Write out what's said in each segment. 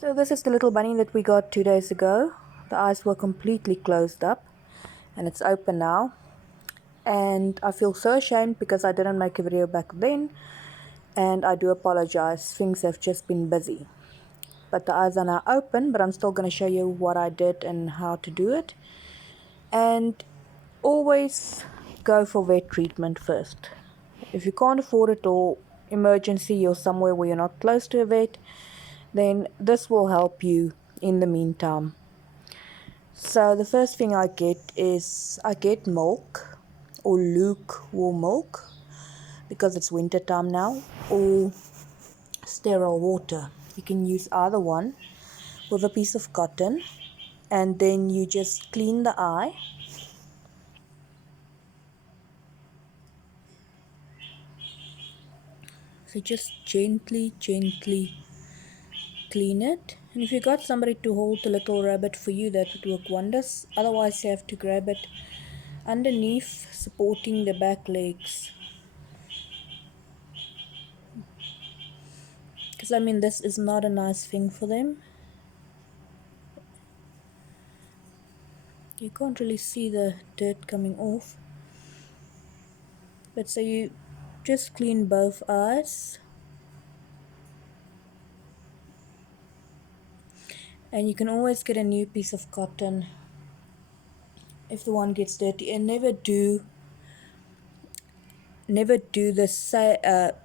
So this is the little bunny that we got 2 days ago. The eyes were completely closed up and it's open now. And I feel so ashamed because I didn't make a video back then, and I do apologize. Things have just been busy. But the eyes are now open, but I'm still going to show you what I did and how to do it. And always go for vet treatment first. If you can't afford it, or emergency, you're somewhere where you're not close to a vet, then this will help you in the meantime. So the first thing I get milk, or lukewarm milk, because it's winter time now, or sterile water. You can use either one with a piece of cotton, and then you just clean the eye. So just gently clean it. And if you got somebody to hold the little rabbit for you, that would work wonders. Otherwise you have to grab it underneath, supporting the back legs. Because I mean, this is not a nice thing for them. You can't really see the dirt coming off. But so you just clean both eyes. And you can always get a new piece of cotton if the one gets dirty, and never do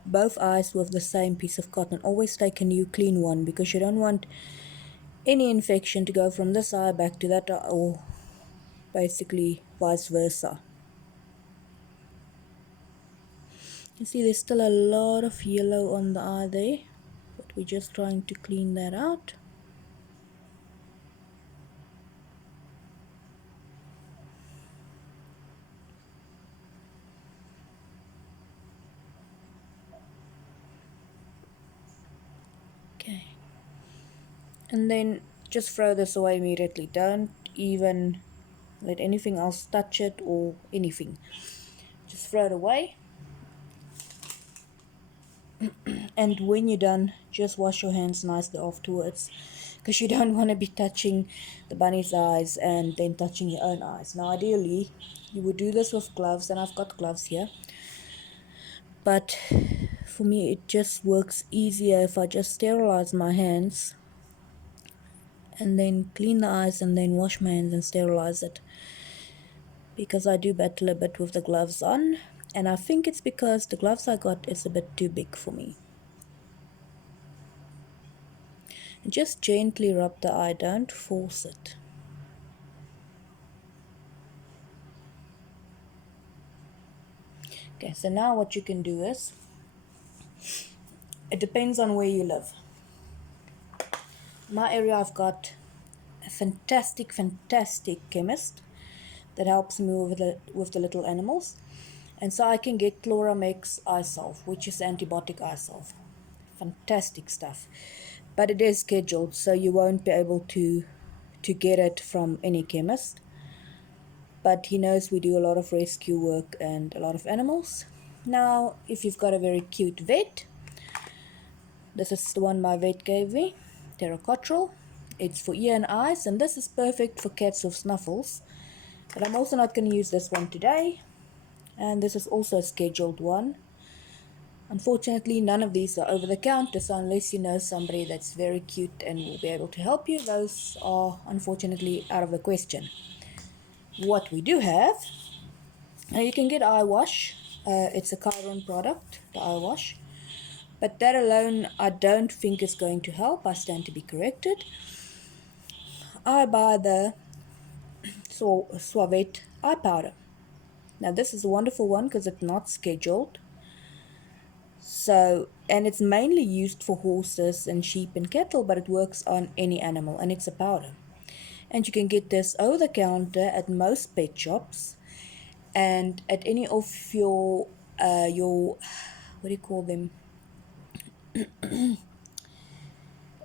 both eyes with the same piece of cotton. Always take a new clean one, because you don't want any infection to go from this eye back to that eye, or basically vice versa. You see there's still a lot of yellow on the eye there, but we're just trying to clean that out. Okay, and then just throw this away immediately. Don't even let anything else touch it or anything. Just throw it away. And when you're done, just wash your hands nicely afterwards, because you don't want to be touching the bunny's eyes and then touching your own eyes. Now ideally you would do this with gloves, and I've got gloves here, but for me it just works easier if I just sterilize my hands and then clean the eyes and then wash my hands and sterilize it, because I do battle a bit with the gloves on, and I think it's because the gloves I got is a bit too big for me. Just gently rub the eye, don't force it. Okay, so now what you can do is, it depends on where you live. In my area I've got a fantastic chemist that helps me with the little animals, and so I can get Chloramex eye salve, which is antibiotic eye salve. Fantastic stuff, but it is scheduled, so you won't be able to get it from any chemist. But he knows we do a lot of rescue work and a lot of animals. Now if you've got a very cute vet, this is the one my vet gave me, Terracotral. It's for ear and eyes, and this is perfect for cats with snuffles. But I'm also not going to use this one today, and this is also a scheduled one. Unfortunately, none of these are over the counter, so unless you know somebody that's very cute and will be able to help you, those are unfortunately out of the question. What we do have, now you can get eye wash. It's a Chiron product, the eye wash. But that alone I don't think is going to help. I stand to be corrected. I buy the Suavette eye powder. Now this is a wonderful one because it's not scheduled. So, and it's mainly used for horses and sheep and cattle, but it works on any animal, and it's a powder. And you can get this over the counter at most pet shops and at any of your what do you call them?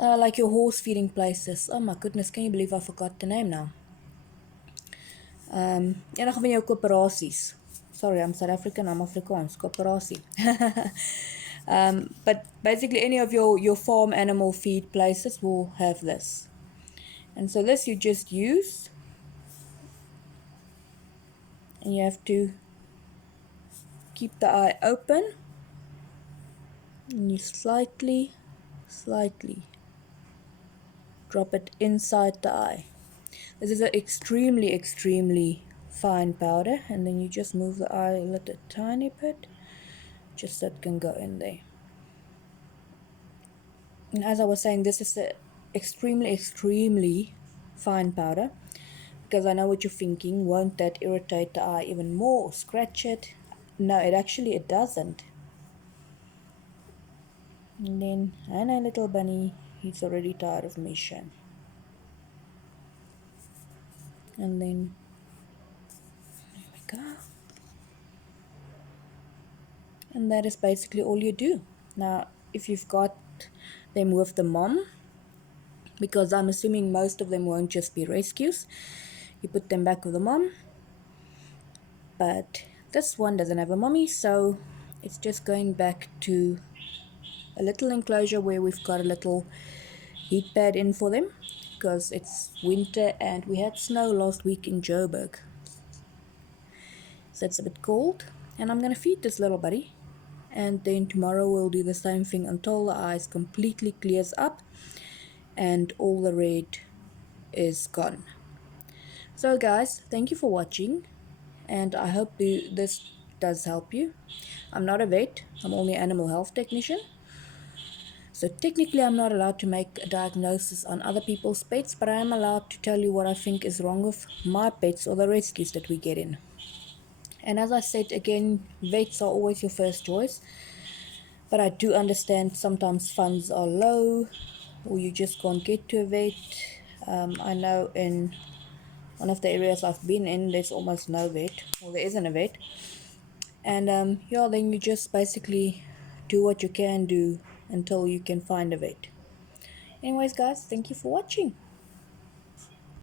Like your horse feeding places. Oh my goodness, can you believe I forgot the name now? Enige van jou koöperasies. Sorry, I'm South African, I'm Afrikaans. Koöperasie. But basically any of your farm animal feed places will have this. And so this you just use, and you have to keep the eye open, and you slightly drop it inside the eye. This is an extremely fine powder, and then you just move the eyelid a tiny bit, just so it can go in there. And as I was saying, this is an extremely fine powder, because I know what you're thinking, won't that irritate the eye even more or scratch it? No, it doesn't. And then, and a little bunny, he's already tired of mission. And then, there we go. And that is basically all you do. Now, if you've got them with the mom, because I'm assuming most of them won't just be rescues, you put them back with the mom. But this one doesn't have a mommy, so it's just going back to a little enclosure where we've got a little heat pad in for them, because it's winter and we had snow last week in Joburg, so it's a bit cold. And I'm gonna feed this little buddy, and then tomorrow we'll do the same thing until the eyes completely clears up and all the red is gone. So guys, thank you for watching, and I hope this does help you. I'm not a vet, I'm only an animal health technician, so technically I'm not allowed to make a diagnosis on other people's pets, but I am allowed to tell you what I think is wrong with my pets or the rescues that we get in. And as I said again, vets are always your first choice, but I do understand sometimes funds are low or you just can't get to a vet. I know in one of the areas I've been in, there's almost no vet, or there isn't a vet. And yeah, then you just basically do what you can do until you can find a vet. Anyways guys, thank you for watching.